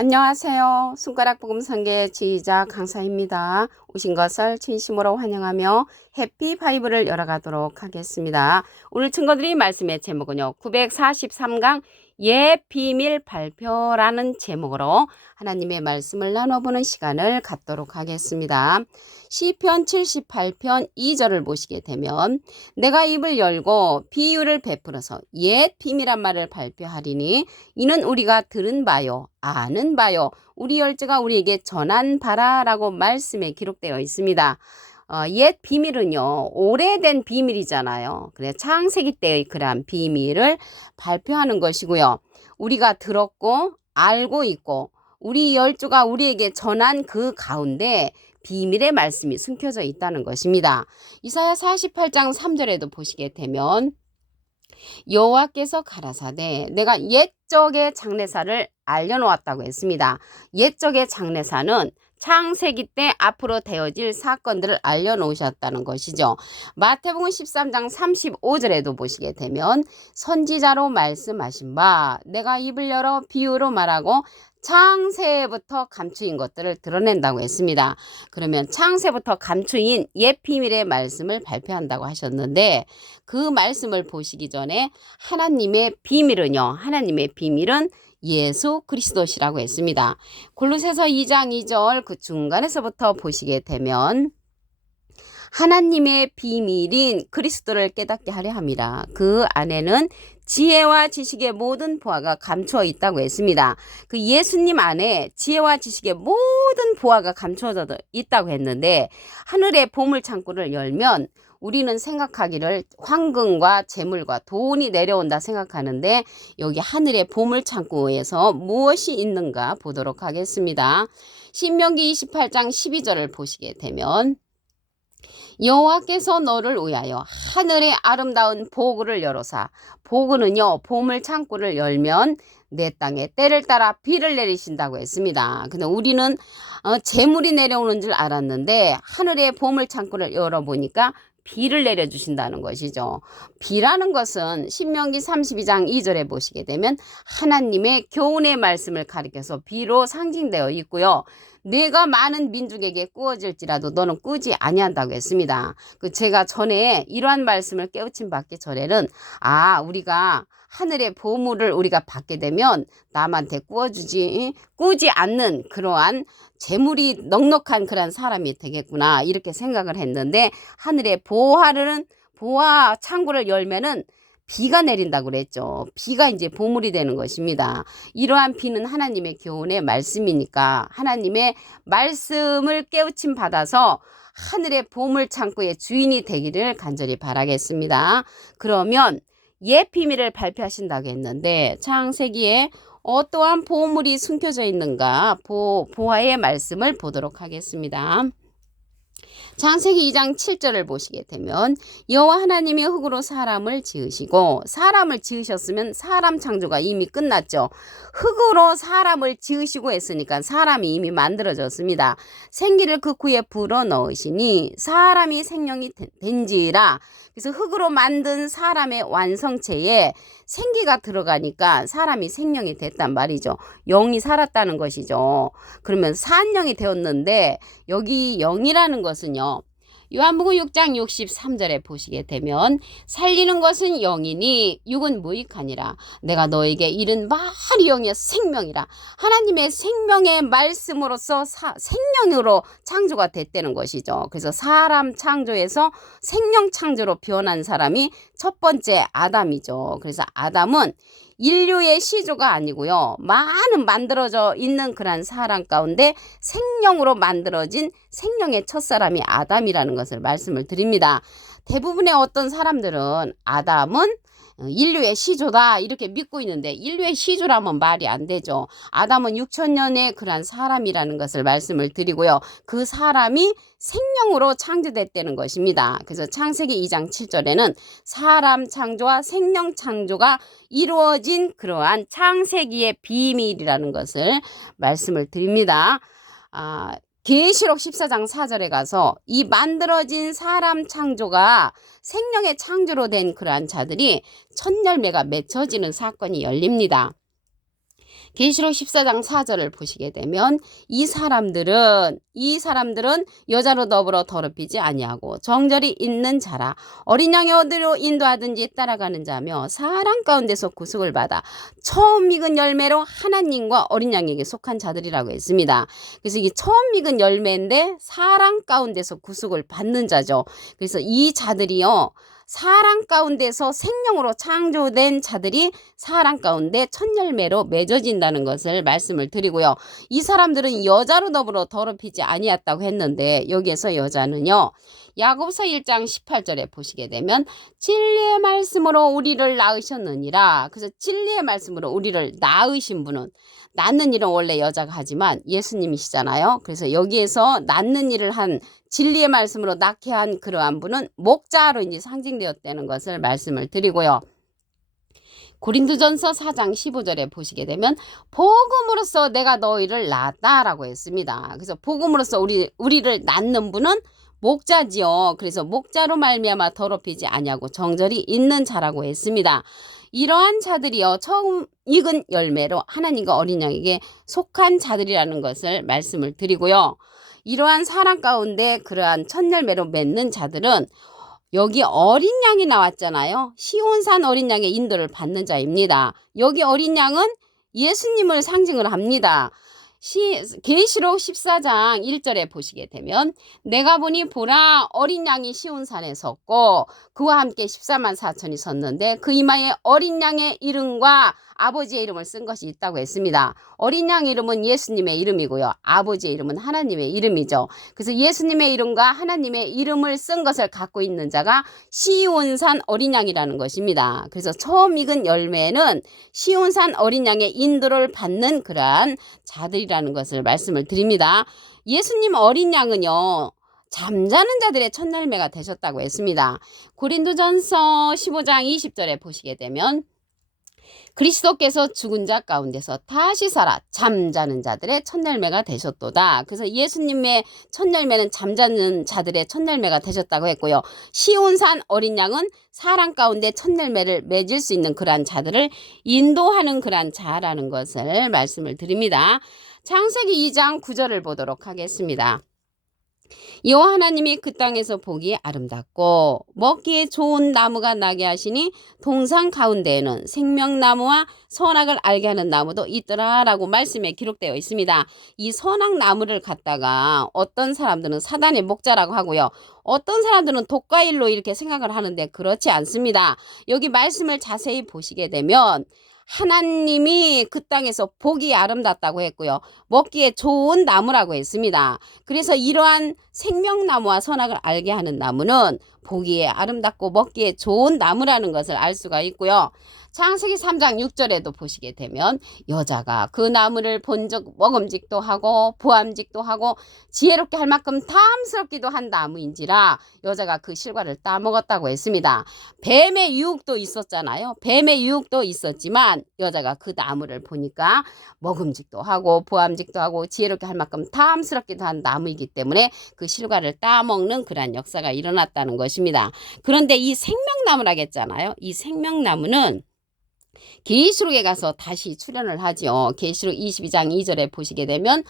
안녕하세요. 손가락 복음 선계 지휘자 강사입니다. 오신 것을 진심으로 환영하며 해피 바이블을 열어가도록 하겠습니다. 오늘 증거드릴 말씀의 제목은요. 943강 예 비밀 발표라는 제목으로 하나님의 말씀을 나눠보는 시간을 갖도록 하겠습니다. 시편 78편 2절을 보시게 되면 내가 입을 열고 비유를 베풀어서 옛 비밀한 말을 발표하리니 이는 우리가 들은 바요 아는 바요 우리 열조가 우리에게 전한 바라라고 말씀에 기록되어 있습니다. 옛 비밀은요 오래된 비밀이잖아요. 그래 창세기 때의 그러한 비밀을 발표하는 것이고요. 우리가 들었고 알고 있고 우리 열조가 우리에게 전한 그 가운데 비밀의 말씀이 숨겨져 있다는 것입니다. 이사야 48장 3절에도 보시게 되면 여호와께서 가라사대 내가 옛적의 장래사를 알려놓았다고 했습니다. 옛적의 장래사는 창세기 때 앞으로 되어질 사건들을 알려놓으셨다는 것이죠. 마태복음 13장 35절에도 보시게 되면 선지자로 말씀하신 바 내가 입을 열어 비유로 말하고 창세부터 감추인 것들을 드러낸다고 했습니다. 그러면 창세부터 감추인 옛 비밀의 말씀을 발표한다고 하셨는데 그 말씀을 보시기 전에 하나님의 비밀은 예수 그리스도시라고 했습니다. 골로새서 2장 2절 그 중간에서부터 보시게 되면 하나님의 비밀인 그리스도를 깨닫게 하려 함이라. 그 안에는 지혜와 지식의 모든 보화가 감추어 있다고 했습니다. 그 예수님 안에 지혜와 지식의 모든 보화가 감추어져 있다고 했는데 하늘의 보물 창고를 열면 우리는 생각하기를 황금과 재물과 돈이 내려온다 생각하는데 여기 하늘의 보물 창고에서 무엇이 있는가 보도록 하겠습니다. 신명기 28장 12절을 보시게 되면 여호와께서 너를 위하여 하늘의 아름다운 보구를 열어사 보구는요 보물 창고를 열면 내 땅에 때를 따라 비를 내리신다고 했습니다. 근데 우리는 재물이 내려오는 줄 알았는데 하늘의 보물 창고를 열어보니까 비를 내려주신다는 것이죠. 비라는 것은 신명기 32장 2절에 보시게 되면 하나님의 교훈의 말씀을 가리켜서 비로 상징되어 있고요. 내가 많은 민족에게 꾸어질지라도 너는 꾸지 아니한다고 했습니다. 제가 전에 이러한 말씀을 깨우침 받기 전에는 우리가 하늘의 보물을 우리가 받게 되면 남한테 꾸지 않는 그러한 재물이 넉넉한 그런 사람이 되겠구나 이렇게 생각을 했는데 하늘의 보화 창고를 열면은 비가 내린다고 그랬죠. 비가 이제 보물이 되는 것입니다. 이러한 비는 하나님의 교훈의 말씀이니까 하나님의 말씀을 깨우침 받아서 하늘의 보물 창고의 주인이 되기를 간절히 바라겠습니다. 그러면 옛 비밀을 발표하신다고 했는데 창세기에 어떠한 보물이 숨겨져 있는가 보화의 말씀을 보도록 하겠습니다. 창세기 2장 7절을 보시게 되면 여호와 하나님이 흙으로 사람을 지으시고 사람을 지으셨으면 사람 창조가 이미 끝났죠. 흙으로 사람을 지으시고 했으니까 사람이 이미 만들어졌습니다. 생기를 그 구에 불어넣으시니 사람이 생명이 된지라. 그래서 흙으로 만든 사람의 완성체에 생기가 들어가니까 사람이 생명이 됐단 말이죠. 영이 살았다는 것이죠. 그러면 산 영이 되었는데 여기 영이라는 것은요. 요한복음 6장 63절에 보시게 되면 살리는 것은 영이니 육은 무익하니라. 내가 너에게 이른 말이 영이여 생명이라. 하나님의 생명의 말씀으로서 생명으로 창조가 됐다는 것이죠. 그래서 사람 창조에서 생명 창조로 변한 사람이 첫 번째 아담이죠. 그래서 아담은 인류의 시조가 아니고요. 많은 만들어져 있는 그런 사람 가운데 생명으로 만들어진 생명의 첫사람이 아담이라는 것을 말씀을 드립니다. 대부분의 어떤 사람들은 아담은 인류의 시조다 이렇게 믿고 있는데 인류의 시조라면 말이 안 되죠. 아담은 6천년의 그런 사람이라는 것을 말씀을 드리고요. 그 사람이 생명으로 창조됐다는 것입니다. 그래서 창세기 2장 7절에는 사람 창조와 생명 창조가 이루어진 그러한 창세기의 비밀이라는 것을 말씀을 드립니다. 계시록 14장 4절에 가서 이 만들어진 사람 창조가 생명의 창조로 된 그러한 자들이 첫 열매가 맺혀지는 사건이 열립니다. 계시록 14장 4절을 보시게 되면 이 사람들은 여자로 더불어 더럽히지 아니하고 정절이 있는 자라 어린 양이 어디로 인도하든지 따라가는 자며 사람 가운데서 구속을 받아 처음 익은 열매로 하나님과 어린 양에게 속한 자들이라고 했습니다. 그래서 이게 처음 익은 열매인데 사람 가운데서 구속을 받는 자죠. 그래서 이 자들이요, 사람 가운데서 생명으로 창조된 자들이 사람 가운데 첫 열매로 맺어진다는 것을 말씀을 드리고요. 이 사람들은 여자로 더불어 더럽히지 아니었다고 했는데 여기에서 여자는요, 야고보서 1장 18절에 보시게 되면 진리의 말씀으로 우리를 낳으셨느니라. 그래서 진리의 말씀으로 우리를 낳으신 분은, 낳는 일은 원래 여자가 하지만 예수님이시잖아요. 그래서 여기에서 낳는 일을 한, 진리의 말씀으로 낳게 한 그러한 분은 목자로 이제 상징되었다는 것을 말씀을 드리고요. 고린도전서 4장 15절에 보시게 되면 복음으로써 내가 너희를 낳았다라고 했습니다. 그래서 복음으로써 우리를 낳는 분은 목자지요. 그래서 목자로 말미암아 더럽히지 아니하고 정절이 있는 자라고 했습니다. 이러한 자들이요, 처음 익은 열매로 하나님과 어린 양에게 속한 자들이라는 것을 말씀을 드리고요. 이러한 사람 가운데 그러한 첫 열매로 맺는 자들은 여기 어린 양이 나왔잖아요. 시온산 어린 양의 인도를 받는 자입니다. 여기 어린 양은 예수님을 상징을 합니다. 계시록 14장 1절에 보시게 되면 내가 보니 보라 어린 양이 시온산에 섰고 그와 함께 14만 4천이 섰는데 그 이마에 어린 양의 이름과 아버지의 이름을 쓴 것이 있다고 했습니다. 어린 양 이름은 예수님의 이름이고요. 아버지의 이름은 하나님의 이름이죠. 그래서 예수님의 이름과 하나님의 이름을 쓴 것을 갖고 있는 자가 시온산 어린 양이라는 것입니다. 그래서 처음 익은 열매는 시온산 어린 양의 인도를 받는 그러한 자들이라는 것을 말씀을 드립니다. 예수님 어린 양은요, 잠자는 자들의 첫 열매가 되셨다고 했습니다. 고린도전서 15장 20절에 보시게 되면 그리스도께서 죽은 자 가운데서 다시 살아 잠자는 자들의 첫 열매가 되셨도다. 그래서 예수님의 첫 열매는 잠자는 자들의 첫 열매가 되셨다고 했고요. 시온산 어린 양은 사람 가운데 첫 열매를 맺을 수 있는 그러한 자들을 인도하는 그러한 자라는 것을 말씀을 드립니다. 창세기 2장 9절을 보도록 하겠습니다. 여호와 하나님이 그 땅에서 보기 아름답고 먹기에 좋은 나무가 나게 하시니 동산 가운데에는 생명나무와 선악을 알게 하는 나무도 있더라라고 말씀에 기록되어 있습니다. 이 선악나무를 갖다가 어떤 사람들은 사단의 목자라고 하고요. 어떤 사람들은 독과일로 이렇게 생각을 하는데 그렇지 않습니다. 여기 말씀을 자세히 보시게 되면 하나님이 그 땅에서 보기 아름답다고 했고요. 먹기에 좋은 나무라고 했습니다. 그래서 이러한 생명나무와 선악을 알게 하는 나무는 보기에 아름답고 먹기에 좋은 나무라는 것을 알 수가 있고요. 창세기 3장 6절에도 보시게 되면 여자가 그 나무를 본즉 먹음직도 하고 보암직도 하고 지혜롭게 할 만큼 탐스럽기도 한 나무인지라 여자가 그 실과를 따먹었다고 했습니다. 뱀의 유혹도 있었잖아요. 뱀의 유혹도 있었지만 여자가 그 나무를 보니까 먹음직도 하고 보암직도 하고 지혜롭게 할 만큼 탐스럽기도 한 나무이기 때문에 그 실과를 따먹는 그러한 역사가 일어났다는 것입니다. 그런데 이 생명나무라겠잖아요. 이 생명나무는 계시록에 가서 다시 출현을 하죠. 계시록 22장 2절에 보시게 되면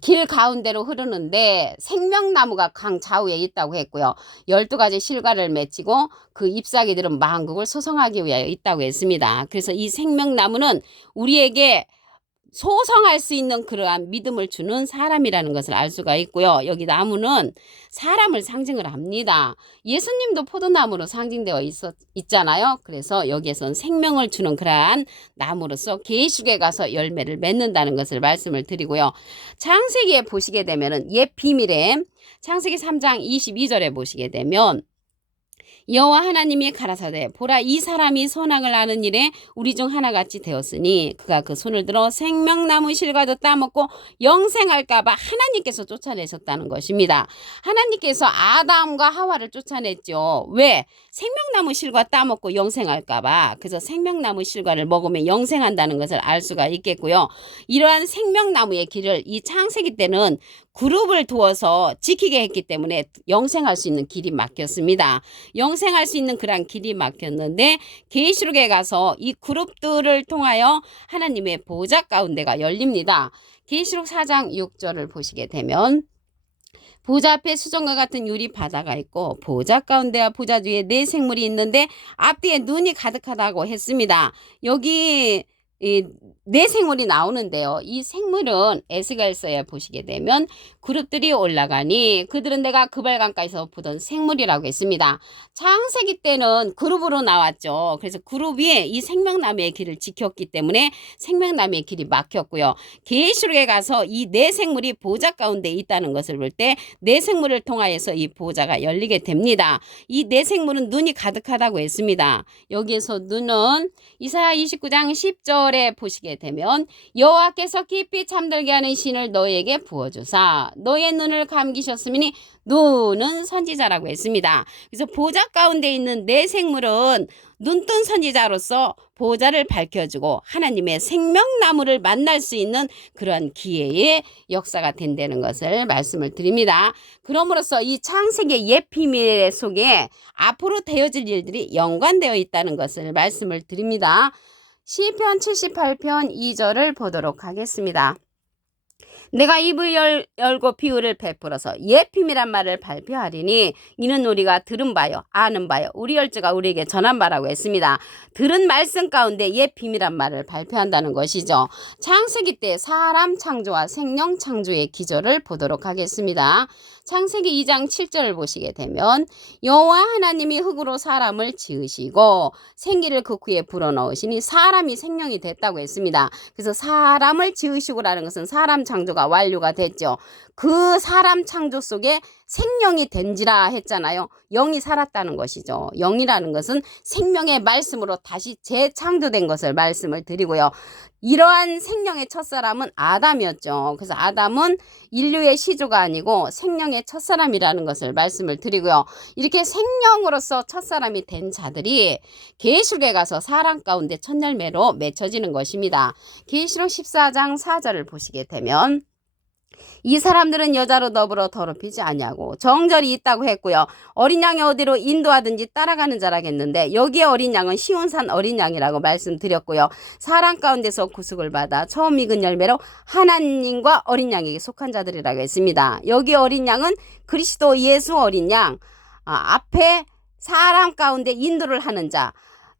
길 가운데로 흐르는데 생명나무가 강 좌우에 있다고 했고요. 12가지 실과를 맺히고 그 잎사귀들은 만국을 소성하기 위하여 있다고 했습니다. 그래서 이 생명나무는 우리에게 소성할 수 있는 그러한 믿음을 주는 사람이라는 것을 알 수가 있고요. 여기 나무는 사람을 상징을 합니다. 예수님도 포도나무로 상징되어 있잖아요. 그래서 여기에선 생명을 주는 그러한 나무로서 계시록에 가서 열매를 맺는다는 것을 말씀을 드리고요. 창세기에 보시게 되면은 옛 비밀에 창세기 3장 22절에 보시게 되면 여호와 하나님이 가라사대 보라 이 사람이 선악을 아는 일에 우리 중 하나같이 되었으니 그가 그 손을 들어 생명나무 실과도 따먹고 영생할까 봐 하나님께서 쫓아내셨다는 것입니다. 하나님께서 아담과 하와를 쫓아냈죠. 왜? 생명나무 실과 따먹고 영생할까봐 그래서 생명나무 실과를 먹으면 영생한다는 것을 알 수가 있겠고요. 이러한 생명나무의 길을 이 창세기 때는 그룹을 두어서 지키게 했기 때문에 영생할 수 있는 길이 막혔습니다. 영생할 수 있는 그런 길이 막혔는데 계시록에 가서 이 그룹들을 통하여 하나님의 보좌 가운데가 열립니다. 계시록 4장 6절을 보시게 되면 보좌 앞에 수정과 같은 유리 바다가 있고 보좌 가운데와 보좌 뒤에 네 생물이 있는데 앞뒤에 눈이 가득하다고 했습니다. 여기 네 생물이 나오는데요. 이 생물은 에스겔서에 보시게 되면 그룹들이 올라가니 그들은 내가 그발강가에서 보던 생물이라고 했습니다. 창세기 때는 그룹으로 나왔죠. 그래서 그룹이 이 생명나무의 길을 지켰기 때문에 생명나무의 길이 막혔고요. 계시록에 가서 이 네 생물이 보좌 가운데 있다는 것을 볼 때 네 생물을 통하여서 이 보좌가 열리게 됩니다. 이 네 생물은 눈이 가득하다고 했습니다. 여기에서 눈은 이사야 29장 10절에 보시게 되면 여호와께서 깊이 잠들게 하는 신을 너희에게 부어주사 너의 눈을 감기셨으니 눈은 선지자라고 했습니다. 그래서 보좌 가운데 있는 네 생물은 눈뜬 선지자로서 보좌를 밝혀주고 하나님의 생명나무를 만날 수 있는 그런 기회의 역사가 된다는 것을 말씀을 드립니다. 그러므로서 이 창세기의 옛 비밀 속에 앞으로 되어질 일들이 연관되어 있다는 것을 말씀을 드립니다. 시편 78편 2절을 보도록 하겠습니다. 내가 입을 열고 비유를 베풀어서 옛 비밀한 말을 발표하리니 이는 우리가 들은 바요 아는 바요 우리 열조가 우리에게 전한 바라고 했습니다. 들은 말씀 가운데 옛 비밀한 말을 발표한다는 것이죠. 창세기 때 사람 창조와 생명 창조의 기조를 보도록 하겠습니다. 창세기 2장 7절을 보시게 되면 여호와 하나님이 흙으로 사람을 지으시고 생기를 그 구에 불어넣으시니 사람이 생명이 됐다고 했습니다. 그래서 사람을 지으시고라는 것은 사람 창조가 완료가 됐죠. 그 사람 창조 속에 생명이 된지라 했잖아요. 영이 살았다는 것이죠. 영이라는 것은 생명의 말씀으로 다시 재창조된 것을 말씀을 드리고요. 이러한 생명의 첫사람은 아담이었죠. 그래서 아담은 인류의 시조가 아니고 생명의 첫사람이라는 것을 말씀을 드리고요. 이렇게 생명으로서 첫사람이 된 자들이 계시록에 가서 사람 가운데 첫 열매로 맺혀지는 것입니다. 계시록 14장 4절을 보시게 되면 이 사람들은 여자로 더불어 더럽히지 아니하고 정절이 있다고 했고요. 어린 양이 어디로 인도하든지 따라가는 자라겠는데 여기에 어린 양은 시온산 어린 양이라고 말씀드렸고요. 사람 가운데서 구속을 받아 처음 익은 열매로 하나님과 어린 양에게 속한 자들이라고 했습니다. 여기 어린 양은 그리스도 예수 어린 양, 앞에 사람 가운데 인도를 하는 자,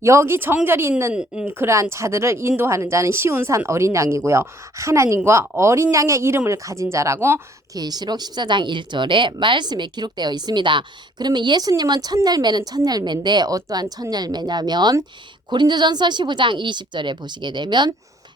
여기 정절이 있는 그러한 자들을 인도하는 자는 시온산 어린 양이고요. 하나님과 어린 양의 이름을 가진 자라고 계시록 14장 1절에 말씀에 기록되어 있습니다. 그러면 예수님은 첫 열매는 첫 열매인데 어떠한 첫 열매냐면 고린도전서 15장 20절에 보시게 되면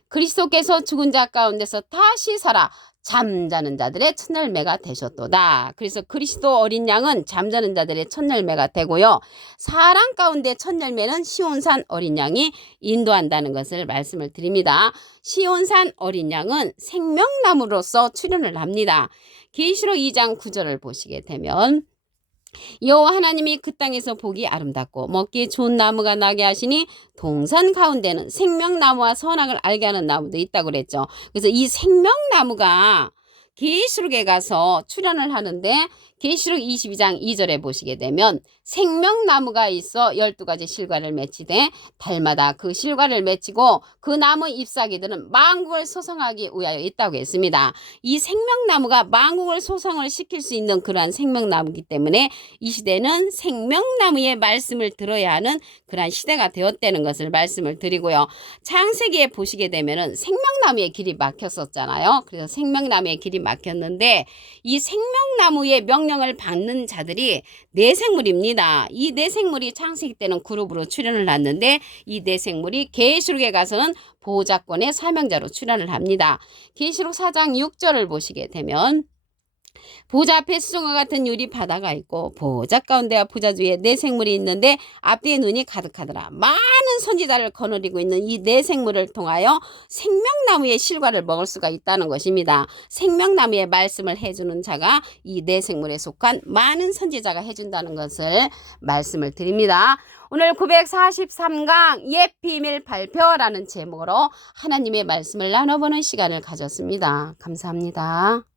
그리스도께서 죽은 자 가운데서 다시 살아 잠자는 자들의 첫 열매가 되셨도다. 그래서 그리스도 어린 양은 잠자는 자들의 첫 열매가 되고요. 사람 가운데 첫 열매는 시온산 어린 양이 인도한다는 것을 말씀을 드립니다. 시온산 어린 양은 생명나무로서 출현을 합니다. 계시록 2장 9절을 보시게 되면 여호와 하나님이 그 땅에서 보기 아름답고 먹기 좋은 나무가 나게 하시니 동산 가운데는 생명나무와 선악을 알게 하는 나무도 있다고 그랬죠. 그래서 이 생명나무가 계시록에 가서 출현을 하는데 계시록 22장 2절에 보시게 되면 생명나무가 있어 12가지 실과를 맺히되 달마다 그 실과를 맺히고 그 나무 잎사귀들은 만국을 소성하기 위하여 있다고 했습니다. 이 생명나무가 만국을 소성을 시킬 수 있는 그러한 생명나무이기 때문에 이 시대는 생명나무의 말씀을 들어야 하는 그러한 시대가 되었다는 것을 말씀을 드리고요. 창세기에 보시게 되면은 생명나무의 길이 막혔었잖아요. 그래서 생명나무의 길이 막혔는데 이 생명나무의 명령을 받는 자들이 네 생물입니다. 이 네 생물이 창세기 때는 그룹으로 출현을 했는데 이 네 생물이 계시록에 가서는 보호자권의 사명자로 출현을 합니다. 계시록 4장 6절을 보시게 되면 보좌 앞에 수정과 같은 유리 바다가 있고 보좌 가운데와 보좌 주위에 네 생물이 있는데 앞뒤에 눈이 가득하더라. 많은 선지자를 거느리고 있는 이 네 생물을 통하여 생명나무의 실과를 먹을 수가 있다는 것입니다. 생명나무의 말씀을 해주는 자가 이 네 생물에 속한 많은 선지자가 해준다는 것을 말씀을 드립니다. 오늘 943강 옛 비밀 발표라는 제목으로 하나님의 말씀을 나눠보는 시간을 가졌습니다. 감사합니다.